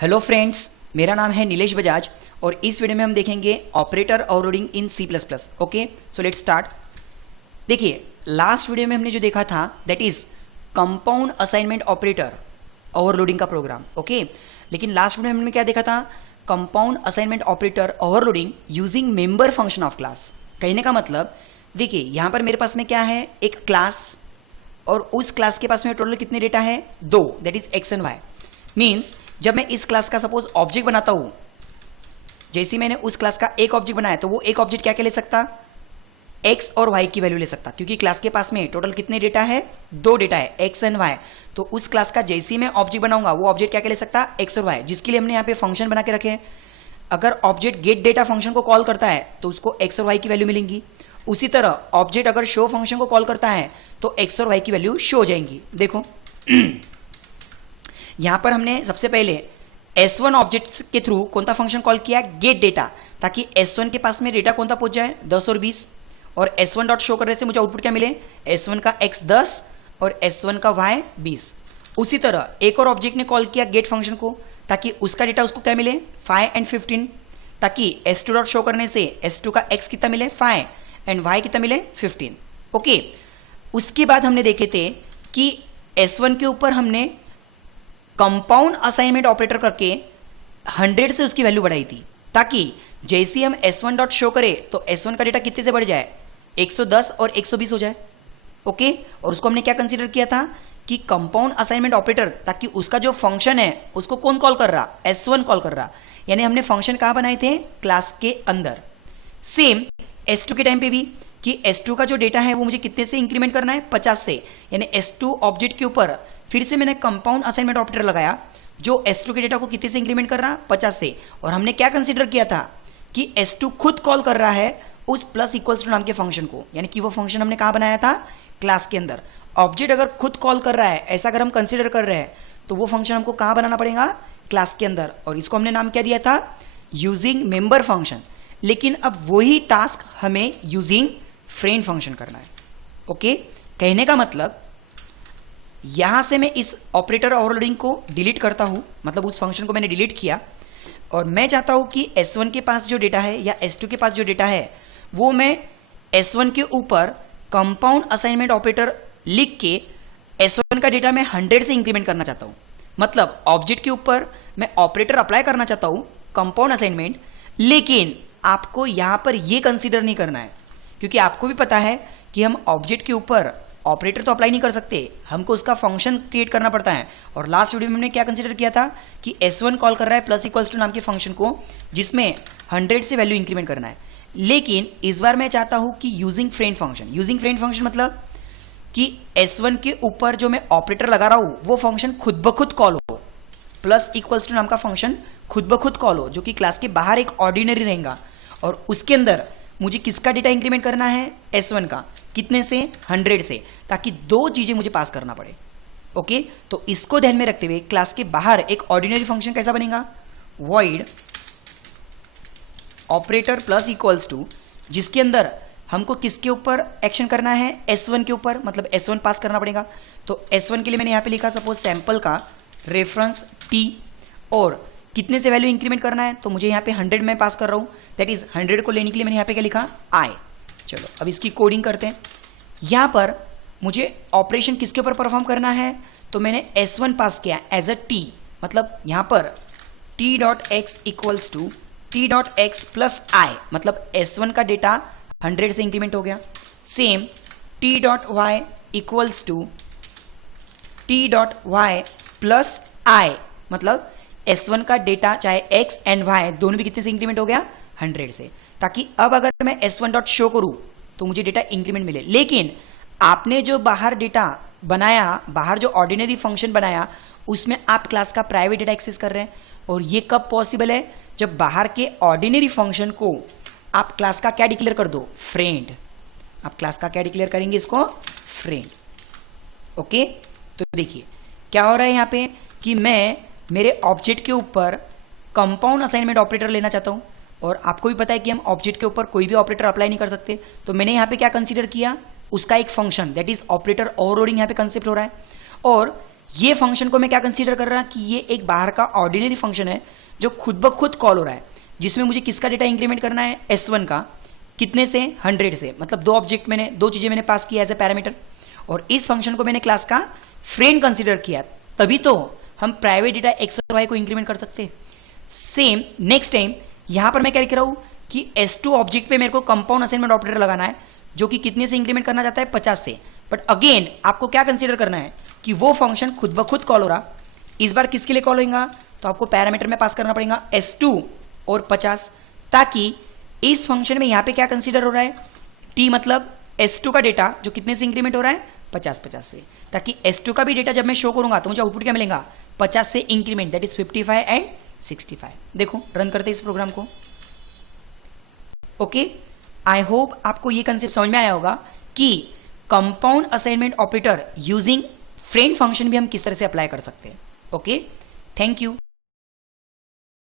Hello friends, मेरा नाम है नीलेश बजाज और इस वीडियो में हम देखेंगे operator overloading in C++। Okay, so let's start. देखिए, लास्ट वीडियो में हमने जो देखा था that is compound assignment operator overloading का प्रोग्राम। ओके, लेकिन लास्ट वीडियो में हमने क्या देखा था? Compound assignment operator overloading using member function of class. कहने का मतलब, देखिए यहां पर मेरे पास में क्या है, एक क्लास, और उस क्लास के पास में टोटल कितने डेटा है? 2, that is x and y. Means जब मैं इस क्लास का सपोज ऑब्जेक्ट बनाता हूं, जैसे मैंने उस क्लास का एक ऑब्जेक्ट बनाया तो वो एक ऑब्जेक्ट क्या क्या ले सकता? एक्स और वाई की वैल्यू ले सकता, क्योंकि क्लास के पास में टोटल कितने डेटा है? 2 डेटा है, एक्स एंड वाई। तो उस क्लास का जैसे ही मैं ऑब्जेक्ट बनाऊंगा वो ऑब्जेक्ट क्या क्या ले सकता? एक्स और वाई, जिसके लिए हमने यहाँ पे फंक्शन बना के रखे। अगर ऑब्जेक्ट गेट डेटा फंक्शन को कॉल करता है तो उसको एक्स और वाई की वैल्यू मिलेंगी। उसी तरह ऑब्जेक्ट अगर शो फंक्शन को कॉल करता है तो एक्स और वाई की वैल्यू शो हो जाएंगी। देखो यहां पर हमने सबसे पहले S1 ऑब्जेक्ट के थ्रू कौन सा फंक्शन कॉल किया? गेट डेटा, ताकि S1 के पास में डेटा कौन सा पहुंच जाए? 10 और 20। और S1 डॉट शो करने से मुझे आउटपुट क्या मिले? S1 का x 10 और S1 का y 20। उसी तरह एक और ऑब्जेक्ट ने कॉल किया गेट फंक्शन को, ताकि उसका डेटा उसको क्या मिले? 5 एंड 15, ताकि S2 डॉट शो करने से S2 का x कितना मिले? 5 एंड y कितना मिले? 15। ओके, उसके बाद हमने देखे थे कि S1 के ऊपर हमने कंपाउंड असाइनमेंट ऑपरेटर करके 100 से उसकी वैल्यू बढ़ाई थी, ताकि जैसे हम S1 डॉट शो करें तो S1 का डेटा कितने से बढ़ जाए? 110 और 120 हो जाए। ओके, और उसको हमने क्या कंसीडर किया था कि कंपाउंड असाइनमेंट ऑपरेटर, ताकि उसका जो फंक्शन है उसको कौन कॉल कर रहा? S1 कॉल कर रहा। यानी हमने फंक्शन कहां बनाए थे? क्लास के अंदर। सेम S2 के टाइम पे भी कि S2 का जो डेटा है वो मुझे कितने से इंक्रीमेंट करना है? 50 से। यानी S2 ऑब्जेक्ट के ऊपर फिर से मैंने कंपाउंड असाइनमेंट ऑपरेटर लगाया जो S2 के डेटा को कितने से इंक्रीमेंट कर रहा? 50 से। और हमने क्या कंसीडर किया था कि S2 खुद कॉल कर रहा है उस प्लस इक्वल्स टू नाम के फंक्शन को, यानी कि वो फंक्शन हमने कहां बनाया था? क्लास के अंदर। ऑब्जेक्ट अगर खुद कॉल कर रहा है, ऐसा अगर हम कंसीडर कर रहे हैं, तो वो फंक्शन हमको कहां बनाना पड़ेगा? क्लास के अंदर। और इसको हमने नाम क्या दिया था? Using member function. लेकिन अब वही टास्क हमें यूजिंग फ्रेंड फंक्शन करना है। ओके, कहने का मतलब यहां से मैं इस ऑपरेटर ओवरलोडिंग को डिलीट करता हूं, मतलब उस फंक्शन को मैंने डिलीट किया, और मैं चाहता हूं कि S1 के पास जो डेटा है या S2 के पास जो डेटा है वो मैं S1 के ऊपर कंपाउंड असाइनमेंट ऑपरेटर लिख के S1 का डेटा मैं 100 से इंक्रीमेंट करना चाहता हूं। मतलब ऑब्जेक्ट के ऊपर मैं ऑपरेटर अप्लाई करना चाहता हूं कंपाउंड असाइनमेंट, लेकिन आपको यहां पर यह कंसीडर नहीं करना है, क्योंकि आपको भी पता है कि हम ऑब्जेक्ट के ऊपर ऑपरेटर तो अप्लाई नहीं कर सकते, हमको उसका फंक्शन क्रिएट करना पड़ता है। और लास्ट वीडियो में हमने क्या कंसीडर किया था कि S1 कॉल कर रहा है प्लस इक्वल्स टू नाम के फंक्शन को, जिसमें 100 से वैल्यू इंक्रीमेंट करना है। लेकिन इस बार मैं चाहता हूं कि using friend function. Using friend function मतलब कि S1 के ऊपर जो मैं ऑपरेटर लगा रहा हूं वो फंक्शन खुद ब खुद कॉल हो, प्लस इक्वल्स टू नाम का फंक्शन खुद ब खुद कॉल हो, जो कि क्लास के बाहर एक ऑर्डिनरी रहेगा, और उसके अंदर मुझे किसका डेटा इंक्रीमेंट करना है? S1 का। कितने से? 100 से, ताकि 2 चीजें मुझे पास करना पड़े। ओके, तो इसको ध्यान में रखते हुए क्लास के बाहर एक ऑर्डिनरी फंक्शन कैसा बनेगा? Void operator plus equals to, जिसके अंदर हमको किसके ऊपर एक्शन करना है? S1 के ऊपर, मतलब S1 पास करना पड़ेगा। तो S1 के लिए मैंने यहां पे लिखा सपोज सैंपल का रेफरेंस T, और कितने से वैल्यू इंक्रीमेंट करना है? तो मुझे यहाँ पे 100 में पास कर रहा हूँ, दैट इज 100 को लेने के लिए मैंने यहाँ पे क्या लिखा? I। चलो अब इसकी कोडिंग करते हैं। यहाँ पर मुझे ऑपरेशन किसके ऊपर परफॉर्म करना है? तो मैंने S1 पास किया एज अ T, मतलब यहाँ पर T dot x equals to T dot x plus I, मतलब S1 का डेटा 100 से इंक्रीमेंट हो गया। Same T dot y equals to T dot y plus I, मतलब S1 का डेटा चाहे X एंड Y दोनों भी कितने से इंक्रीमेंट हो गया? 100 से, ताकि अब अगर मैं S1 डॉट शो करूं तो मुझे डेटा इंक्रीमेंट मिले। लेकिन आपने जो बाहर डेटा बनाया, बाहर जो ऑर्डिनरी फंक्शन बनाया, उसमें आप क्लास का प्राइवेट डेटा एक्सेस कर रहे हैं, और ये कब पॉसिबल है? जब बाहर के ऑर्डिनरी फंक्शन को आप क्लास का क्या डिक्लेयर कर दो? फ्रेंड। आप क्लास का क्या डिक्लेयर करेंगे? इसको फ्रेंड। ओके, तो देखिए क्या हो रहा है यहाँ पे कि मैं मेरे ऑब्जेक्ट के ऊपर कंपाउंड असाइनमेंट ऑपरेटर लेना चाहता हूं, और आपको भी पता है कि हम ऑब्जेक्ट के ऊपर कोई भी ऑपरेटर अप्लाई नहीं कर सकते। तो मैंने यहाँ पे क्या कंसीडर किया? उसका एक function, that is operator overloading यहाँ पे कंसेप्ट हो रहा है। और ये फंक्शन को मैं क्या कंसीडर कर रहा कि ये एक बाहर का ऑर्डिनरी फंक्शन है जो खुद ब खुद कॉल हो रहा है, जिसमें मुझे किसका डेटा इंक्रीमेंट करना है, S1 का, कितने से, 100 से, मतलब दो चीजें मैंने पास किया एज ए पैरामीटर, और इस फंक्शन को मैंने क्लास का फ्रेंड कंसीडर किया, तभी तो हम प्राइवेट डेटा एक्स और वाई को इंक्रीमेंट कर सकते हैं। सेम नेक्स्ट टाइम यहां पर मैं क्या लिख रहा हूं कि S2 ऑब्जेक्ट पे मेरे को कंपाउंड असाइनमेंट ऑपरेटर लगाना है, जो कि कितने से इंक्रीमेंट करना चाहता है, 50 से। बट अगेन आपको क्या कंसीडर करना है कि वो फंक्शन खुद ब खुद कॉल हो रहा, इस बार किसके लिए कॉल होगा, तो आपको पैरामीटर में पास करना पड़ेगा S2 और 50, ताकि इस फंक्शन में यहां पे क्या कंसीडर हो रहा है, t मतलब S2 का डेटा जो कितने से इंक्रीमेंट हो रहा है, 50 से, ताकि S2 का भी डेटा जब मैं शो करूंगा तो मुझे आउटपुट क्या मिलेगा, 50 से इंक्रीमेंट, दैट इज 55 एंड 65। देखो रन करते इस प्रोग्राम को। ओके, आई होप आपको ये कंसेप्ट समझ में आया होगा कि compound assignment operator using friend function भी हम किस तरह से अप्लाई कर सकते हैं। Okay, thank you.